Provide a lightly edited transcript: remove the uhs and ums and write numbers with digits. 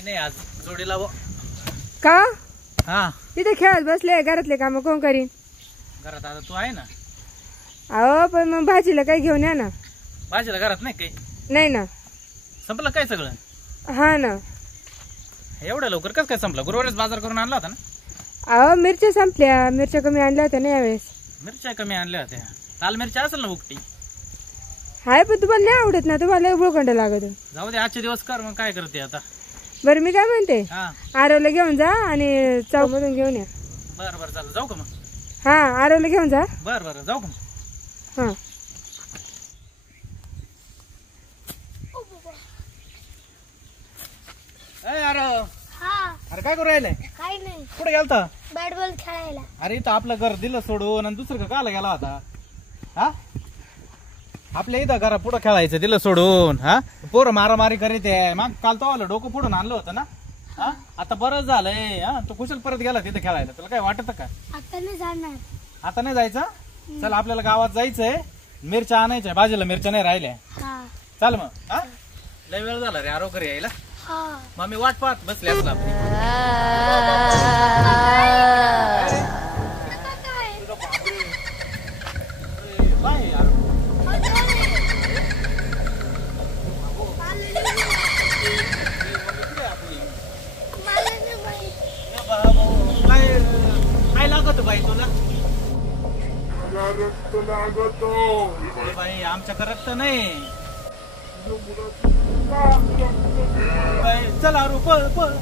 कोणी नाही आज जोडीला का हा इथे खेळत बसले घरातले काम कोण करीन घरात आता तू आहे ना अहो पण मग भाजीला काही घेऊन या ना भाजीला घरात नाही काही नाही ना संपलं काय सगळं हा ना एवढ्या लवकर कसं काय संपलं गुरुवारीच बाजार करून आणला होता ना अहो मिरच्या संपल्या मिरच्या कमी आणल्या होत्या ना यावेळेस मिरच्या कमी आणल्या होत्या लाल मिरच्या असेल ना बुकटी हाय पण तुम्हाला नाही आवडत ना तुम्हाला गुळखंड लागत जाऊ दे आजचे दिवस कर मग काय करते आता बरं मी काय म्हणते हा आरवला घेऊन जा आणि चौमधून घेऊन या बरं बरं चालेल जाऊ का मग हा आरवला घेऊन जा बरं बरं जाऊ का मग हा अरे काय करू राहिले काही नाही कुठे गेलता बॅट बॉल खेळायला अरे इथं आपलं घर दिलं सोडून आणि दुसरं काला गेला होता हा आपल्या इथं घरा पुढं खेळायचं दिलं सोडून हा पोरं मारामारी करीत आहे मग काल तो आलं डोकं फोडून आणलं होतं ना हा आता बरंच झालंय हा तो कुशल परत गेला तिथं खेळायला तुला काय वाटत का आता नाही जाणार आता नाही जायचं चल आपल्याला गावात जायचंय मिरच्या आणायच्या भाजीला मिरच्या नाही राहिल्या हा चाल मग हा लय वेळ झाला रे आरोग्य यायला हा मग मी वाट पाहत बसले असला काय लागत बाई तुला बाई आमच्याकडे रक्त नाही चल आरू पळ पळ